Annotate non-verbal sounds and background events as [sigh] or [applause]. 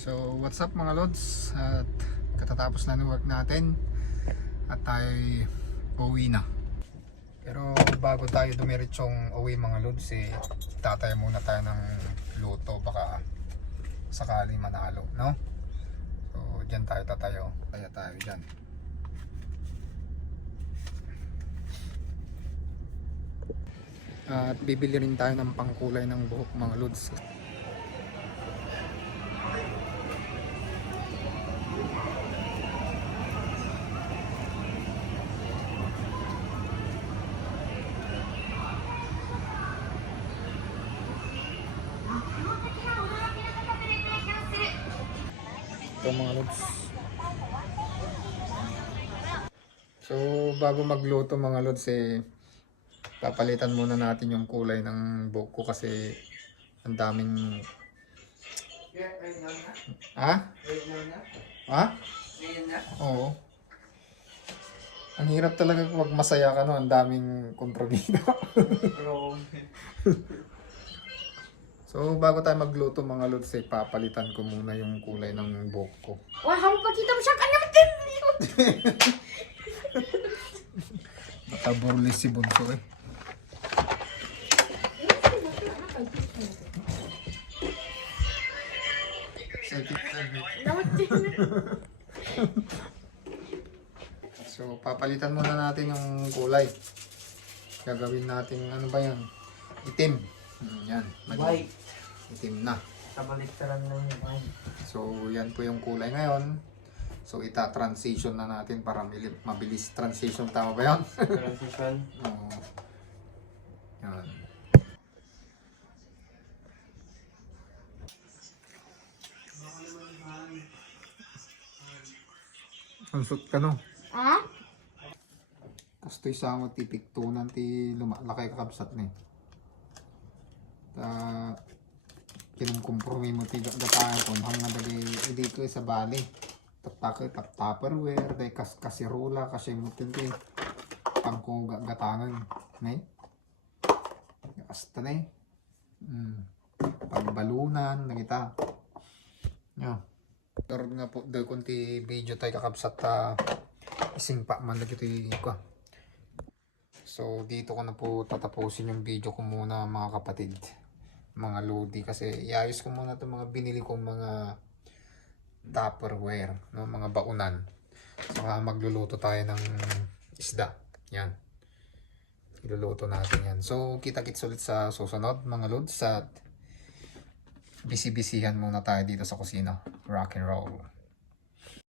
So, what's up mga lods? At katatapos na ng work natin at tayo uwi na. Pero bago tayo dumiritsong uwi mga lods, eh, tatay muna tayo ng luto baka sakali manalo, no? So, dyan tayo tatayo. Kaya tayo dyan. At bibili rin tayo ng pangkulay ng buhok mga lods. Ito mga lods. So, bago magluto mga lods eh, papalitan muna natin yung kulay ng buhok ko kasi ang daming... Ha? Ha? Oo. Ang hirap talaga kung masaya ka no, ang daming kontrabida. [laughs] so, bago tayo magluto mga lods eh, papalitan ko muna yung kulay ng buhok ko. Wah, kamu pakita mo siya kanya din. Nakaburlis si Bunso eh. So, papalitan muna natin yung kulay. Gagawin natin, ano ba yan? Itim. Hmm, Yan. Mag- White. Itim na. Kabalik ka lang ng white. So, yan po yung kulay ngayon. So, ita-transition na natin para mili- mabilis transition. Tama ba yan? [laughs] Transition. Oo. Yan. Ansot ka no? Ha? Kastoy sa mo ti piktunan ti lumalakay kakabsat ni. Ta kinumkompromi mo ti gatayan ko hang nadagay hindi ko sa bali. Taptakay tap tupperware day kas kasirula kasi mo ti pangko gatangan. Nay? Asta na eh. Mm. Pagbalunan, nagita. Yeah. Pero nga po, dahil kunti video tayo kakabsat ta ising pa man lagi ito ko. So, dito ko na po tatapusin yung video ko muna mga kapatid. Mga lodi kasi iayos ko muna itong mga binili kong mga tupperware, no? mga baunan. Saka magluluto tayo ng isda. Yan. Iluluto natin yan. So, kita-kits ulit sa susunod mga lods at bisi-bisihan muna tayo dito sa kusina. Rock and roll.